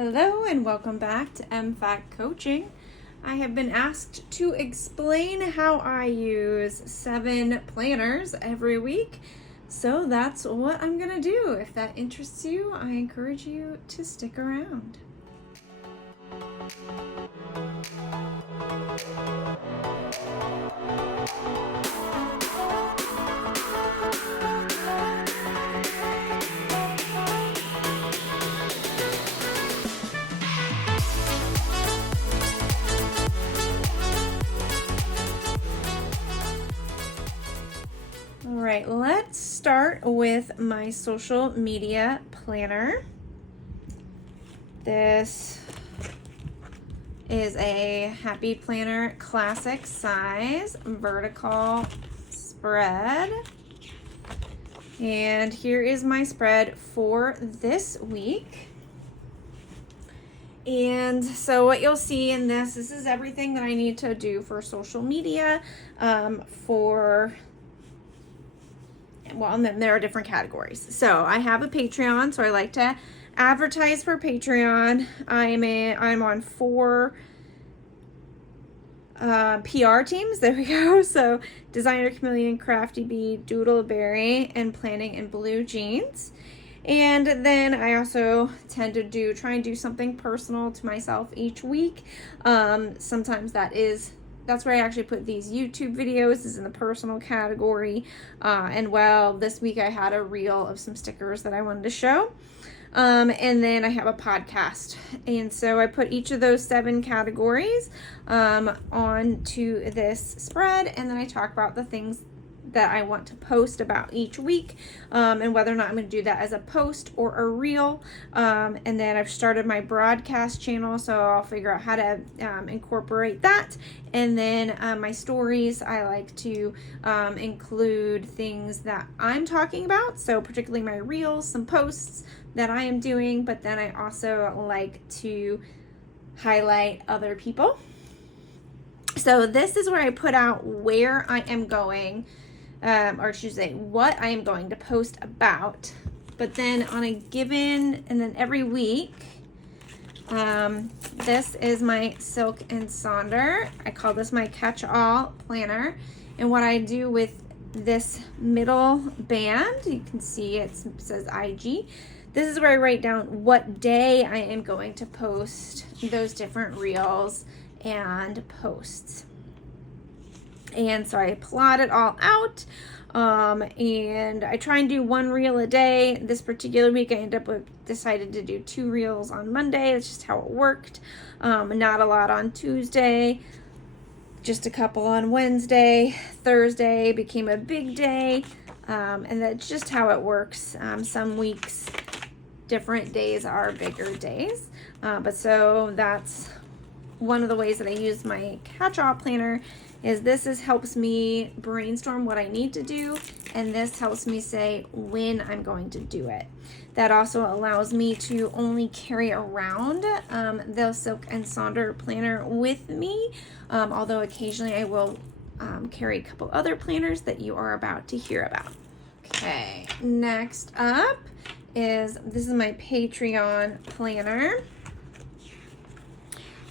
Hello and welcome back to MFAC Coaching. I have been asked to explain how I use 7 planners every week, so that's what I'm going to do. If that interests you, I encourage you to stick around. All right, let's start with my social media planner. This is a Happy Planner Classic size vertical spread. And here is my spread for this week. And so what you'll see in this is everything that I need to do for social media, and then there are different categories. So I have a Patreon, so I like to advertise for Patreon. I'm on 4 PR teams. There we go. So Designer Chameleon, Crafty Bee, Doodleberry, and Planning in Blue Jeans. And then I also tend to try and do something personal to myself each week. Sometimes that's where I actually put these YouTube videos, is in the personal category. This week I had a reel of some stickers that I wanted to show. And then I have a podcast. And so I put each of those 7 categories onto this spread, and then I talk about the things that I want to post about each week, and whether or not I'm going to do that as a post or a reel. And then I've started my broadcast channel, so I'll figure out how to incorporate that. And then my stories, I like to include things that I'm talking about, so particularly my reels, some posts that I am doing, but then I also like to highlight other people. So this is where I put out where I am going, what I am going to post about. But then on a given, and then every week, this is my Silk and Sonder. I call this my catch-all planner. And what I do with this middle band, you can see it says IG. This is where I write down what day I am going to post those different reels and posts. And so I plot it all out, and I try and do 1 reel a day. This particular week I decided to do 2 reels on Monday. That's just how it worked. Not a lot on Tuesday, just a couple on Wednesday. Thursday became a big day, and that's just how it works. Some weeks, different days are bigger days, but so that's one of the ways that I use my catch-all planner. Helps me brainstorm what I need to do, and this helps me say when I'm going to do it. That also allows me to only carry around the Silk and Sonder planner with me, although occasionally I will carry a couple other planners that you are about to hear about. Okay, next up this is my Patreon planner.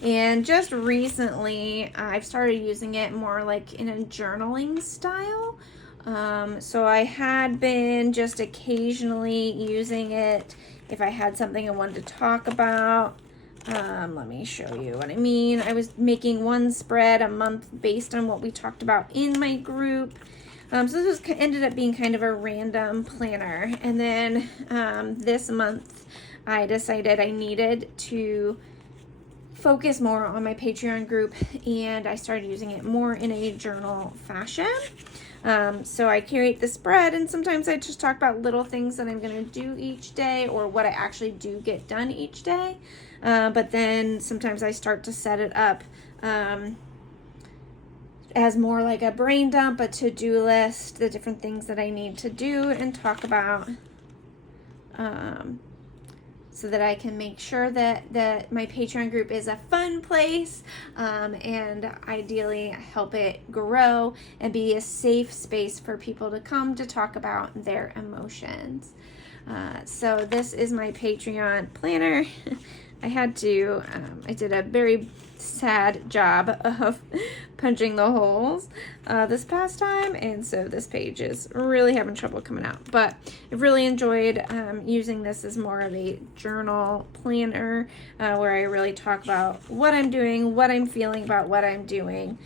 And just recently, I've started using it more like in a journaling style. So I had been just occasionally using it if I had something I wanted to talk about. Let me show you what I mean. I was making 1 spread a month based on what we talked about in my group. So this ended up being kind of a random planner. And then this month, I decided I needed to focus more on my Patreon group, and I started using it more in a journal fashion. So I curate the spread, and sometimes I just talk about little things that I'm going to do each day, or what I actually do get done each day. But then sometimes I start to set it up as more like a brain dump, a to-do list, the different things that I need to do and talk about, so that I can make sure that my Patreon group is a fun place, and ideally help it grow and be a safe space for people to come to talk about their emotions. So this is my Patreon planner. I had to, I did a very sad job of punching the holes this past time, and so this page is really having trouble coming out. But I've really enjoyed using this as more of a journal planner where I really talk about what I'm doing, what I'm feeling about what I'm doing.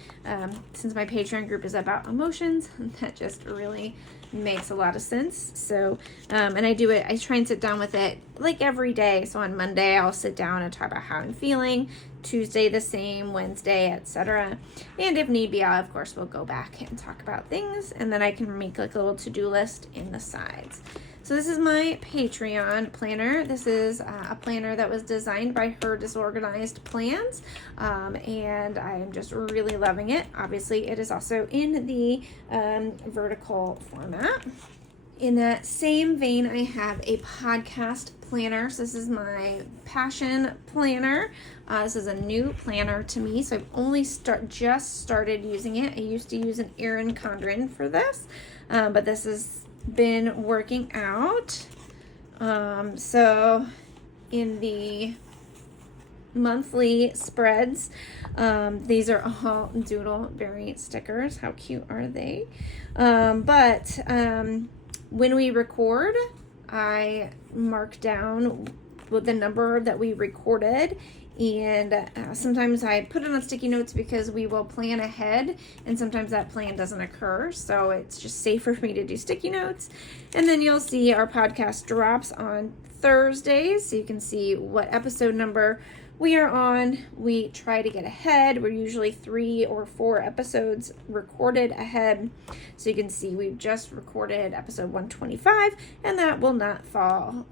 Since my Patreon group is about emotions, that just really makes a lot of sense. So and I try and sit down with it like every day. So on Monday I'll sit down and talk about how I'm feeling, Tuesday the same, Wednesday, etc. And if need be, of course we'll go back and talk about things, and then I can make like a little to-do list in the sides. So this is my Patreon planner. This is a planner that was designed by Her.Disorganized.Plans, and I am just really loving it. Obviously, it is also in the vertical format. In that same vein, I have a podcast planner. So this is my passion planner. This is a new planner to me, so I've only just started using it. I used to use an Erin Condren for this, but this has been working out. So in the monthly spreads, these are all Doodleberry stickers. How cute are they? But when we record, I mark down the number that we recorded, and sometimes I put it on sticky notes because we will plan ahead, and sometimes that plan doesn't occur, so it's just safer for me to do sticky notes. And then you'll see our podcast drops on Thursdays, so you can see what episode number we are on. We try to get ahead. We're usually 3 or 4 episodes recorded ahead. So you can see we've just recorded episode 125, and that will not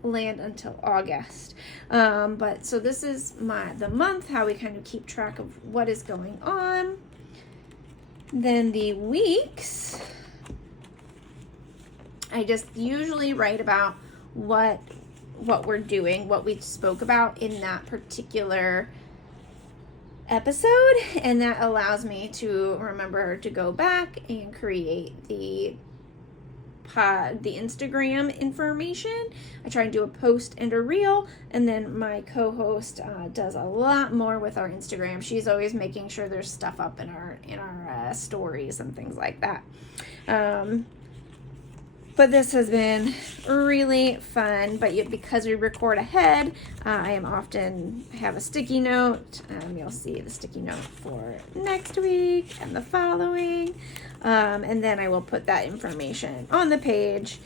land until August. But so this is the month, how we kind of keep track of what is going on. Then the weeks, I just usually write about what we're doing, what we spoke about in that particular episode, and that allows me to remember to go back and create the Instagram information. I try and do a post and a reel, and then my co-host does a lot more with our Instagram. She's always making sure there's stuff up in our stories and things like that. But this has been really fun, but because we record ahead, I have a sticky note. You'll see the sticky note for next week and the following. And then I will put that information on the page.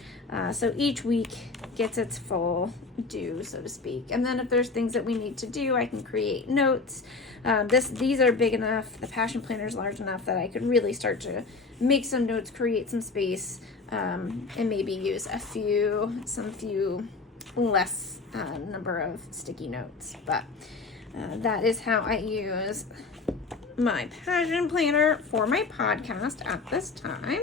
So each week gets its full due, so to speak. And then if there's things that we need to do, I can create notes. These are big enough, the Passion Planner is large enough that I could really start to make some notes, create some space, and maybe use some few less number of sticky notes. But that is how I use my Passion Planner for my podcast at this time.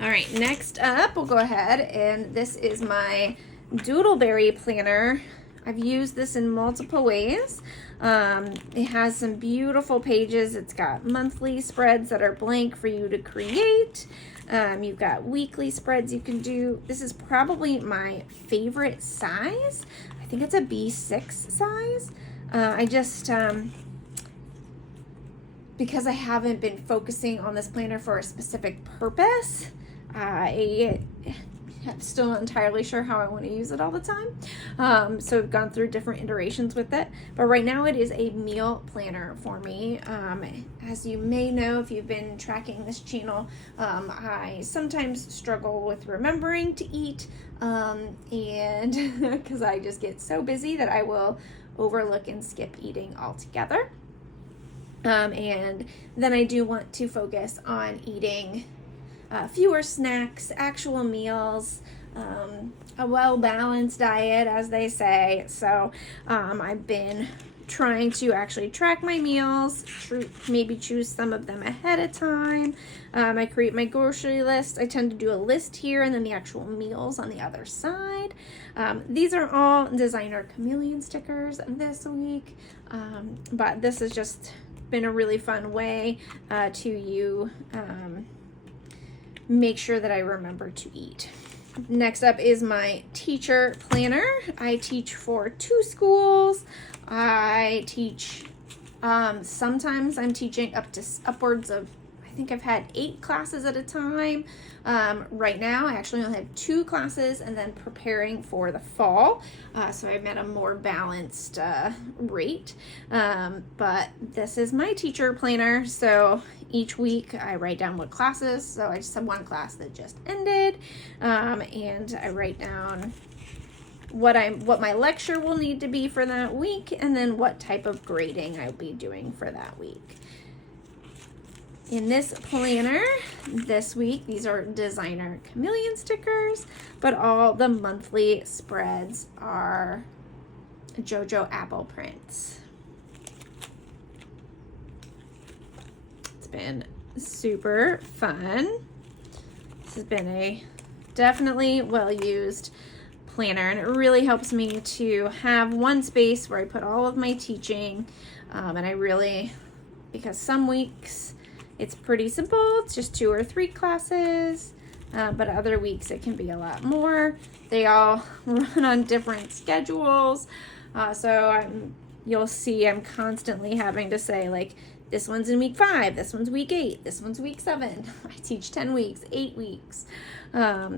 All right, next up, we'll go ahead, and this is my Doodleberry planner. I've used this in multiple ways. It has some beautiful pages. It's got monthly spreads that are blank for you to create. You've got weekly spreads you can do. This is probably my favorite size. I think it's a B6 size. I just, because I haven't been focusing on this planner for a specific purpose, I'm still not entirely sure how I want to use it all the time. So I've gone through different iterations with it. But right now it is a meal planner for me. As you may know, if you've been tracking this channel, I sometimes struggle with remembering to eat. And because I just get so busy that I will overlook and skip eating altogether. And then I do want to focus on eating fewer snacks, actual meals, a well-balanced diet, as they say. So I've been trying to actually track my meals, maybe choose some of them ahead of time. I create my grocery list. I tend to do a list here and then the actual meals on the other side. These are all designer chameleon stickers this week, but this has just been a really fun way to make sure that I remember to eat. Next up is my teacher planner. I teach for 2 schools. I teach, sometimes I'm teaching upwards of, I think I've had 8 classes at a time. Right now, I actually only have 2 classes and then preparing for the fall. So I'm at a more balanced rate. But this is my teacher planner. So each week I write down what classes. So I just have 1 class that just ended. And I write down what my lecture will need to be for that week, and then what type of grading I'll be doing for that week. In this planner this week, these are designer chameleon stickers, but all the monthly spreads are JoJo Apple prints. It's been super fun. This has been a definitely well-used planner, and it really helps me to have one space where I put all of my teaching, and I really, because some weeks it's pretty simple, it's just 2 or 3 classes, but other weeks it can be a lot more. They all run on different schedules, so you'll see I'm constantly having to say, like, this one's in week 5, this one's week 8, this one's week 7. I teach 10 weeks, 8 weeks.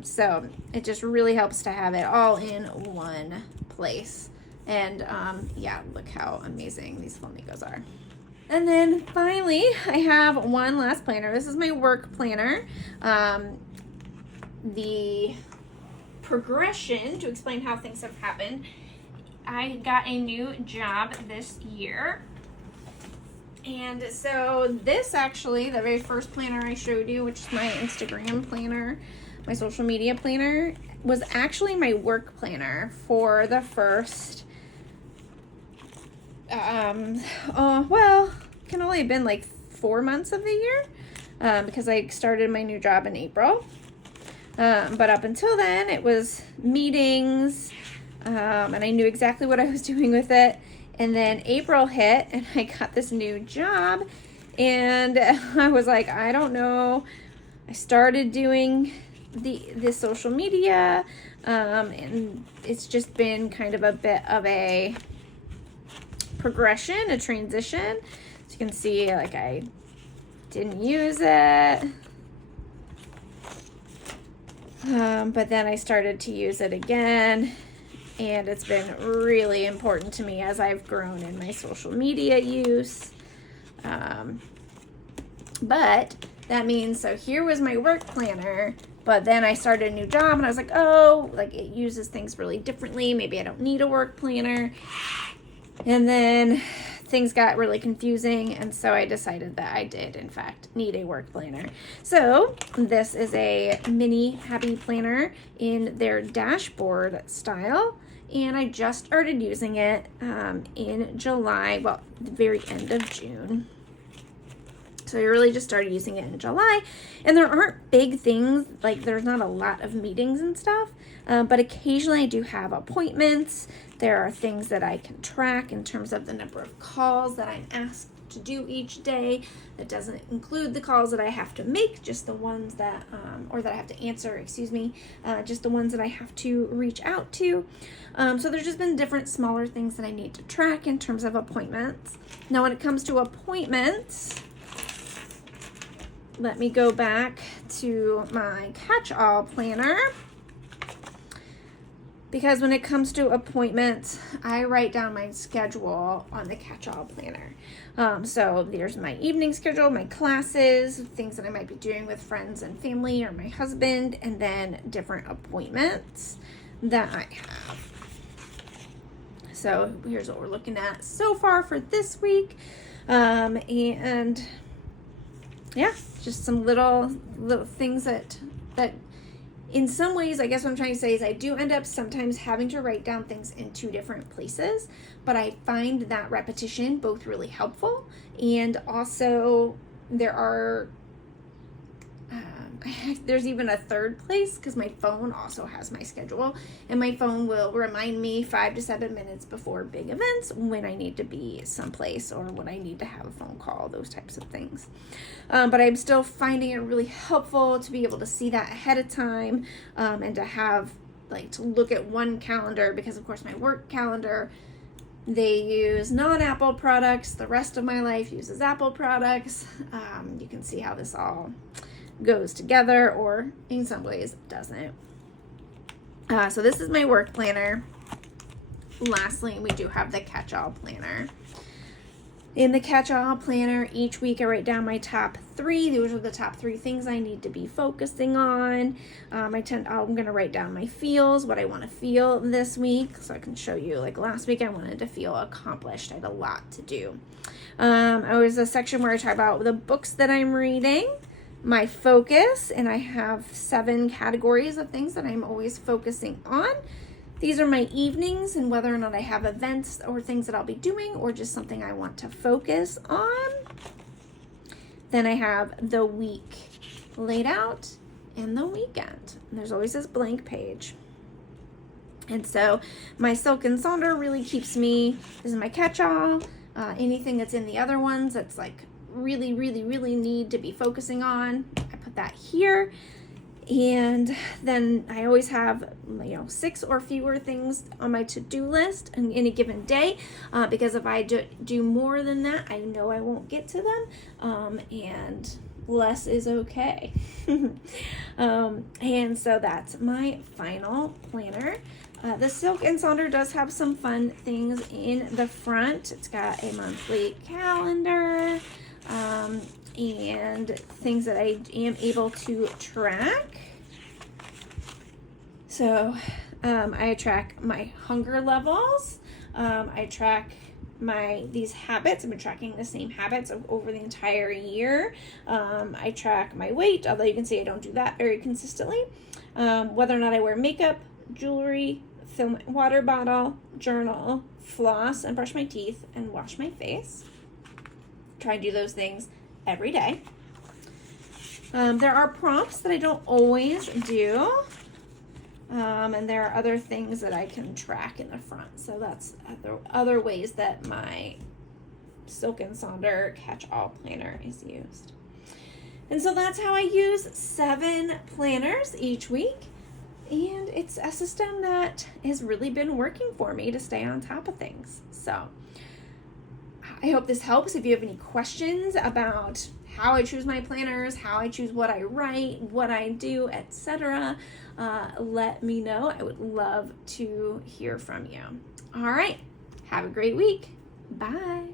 So it just really helps to have it all in one place. And yeah, look how amazing these flamingos are. And then finally, I have one last planner. This is my work planner. The progression, to explain how things have happened, I got a new job this year. And so this actually, the very first planner I showed you, which is my Instagram planner, my social media planner, was actually my work planner for the first, well, it can only have been like 4 months of the year, because I started my new job in April. But up until then, it was meetings, and I knew exactly what I was doing with it. And then April hit, and I got this new job, and I was like, I don't know. I started doing the social media, and it's just been kind of a bit of a progression, a transition. So you can see, like, I didn't use it, but then I started to use it again. And it's been really important to me as I've grown in my social media use. But that means, so here was my work planner, but then I started a new job and I was like, oh, like, it uses things really differently. Maybe I don't need a work planner. And then things got really confusing, and so I decided that I did, in fact, need a work planner. So this is a mini happy planner in their dashboard style, and I just started using it in July, well, the very end of June. So I really just started using it in July, and there aren't big things, like there's not a lot of meetings and stuff, but occasionally I do have appointments. There are things that I can track in terms of the number of calls that I'm asked to do each day. That doesn't include the calls that I have to make, just the ones that, or that I have to answer, just the ones that I have to reach out to. So there's just been different smaller things that I need to track in terms of appointments. Now, when it comes to appointments, let me go back to my catch-all planner, because when it comes to appointments, I write down my schedule on the catch-all planner. So there's my evening schedule, my classes, things that I might be doing with friends and family or my husband, and then different appointments that I have. So here's what we're looking at so far for this week. And yeah, just some little things that in some ways, I guess what I'm trying to say is I do end up sometimes having to write down things in 2 different places, but I find that repetition both really helpful, and also there are there's even a third place because my phone also has my schedule, and my phone will remind me 5 to 7 minutes before big events when I need to be someplace or when I need to have a phone call, those types of things. But I'm still finding it really helpful to be able to see that ahead of time, and to have to look at one calendar, because of course my work calendar, they use non-Apple products. The rest of my life uses Apple products. You can see how this all goes together, or in some ways it doesn't. So this is my work planner. Lastly, we do have the catch-all planner. In the catch-all planner, each week I write down my top 3. Those are the top 3 things I need to be focusing on. I'm going to write down my feels, what I want to feel this week, so I can show you. Like last week, I wanted to feel accomplished. I had a lot to do. I was a section where I talk about the books that I'm reading, my focus, and I have 7 categories of things that I'm always focusing on. These are my evenings and whether or not I have events or things that I'll be doing or just something I want to focus on. Then I have the week laid out and the weekend. And there's always this blank page. And so my Silk and Sonder really keeps me, this is my catch-all. Anything that's in the other ones that's like really, really, really need to be focusing on, I put that here. And then I always have 6 or fewer things on my to-do list in any given day, because if I do more than that, I know I won't get to them, and less is okay. And so that's my final planner. The Silk and Sonder does have some fun things in the front. It's got a monthly calendar, and things that I am able to track. So I track my hunger levels. I track these habits. I've been tracking the same habits over the entire year. I track my weight, although you can see I don't do that very consistently. Whether or not I wear makeup, jewelry, fill my water bottle, journal, floss, and brush my teeth, and wash my face. Try and do those things every day. There are prompts that I don't always do, and there are other things that I can track in the front. So that's other ways that my Silk and Sonder catch-all planner is used. And so that's how I use 7 planners each week. And it's a system that has really been working for me to stay on top of things. So I hope this helps. If you have any questions about how I choose my planners, how I choose what I write, what I do, etc., let me know. I would love to hear from you. All right. Have a great week. Bye.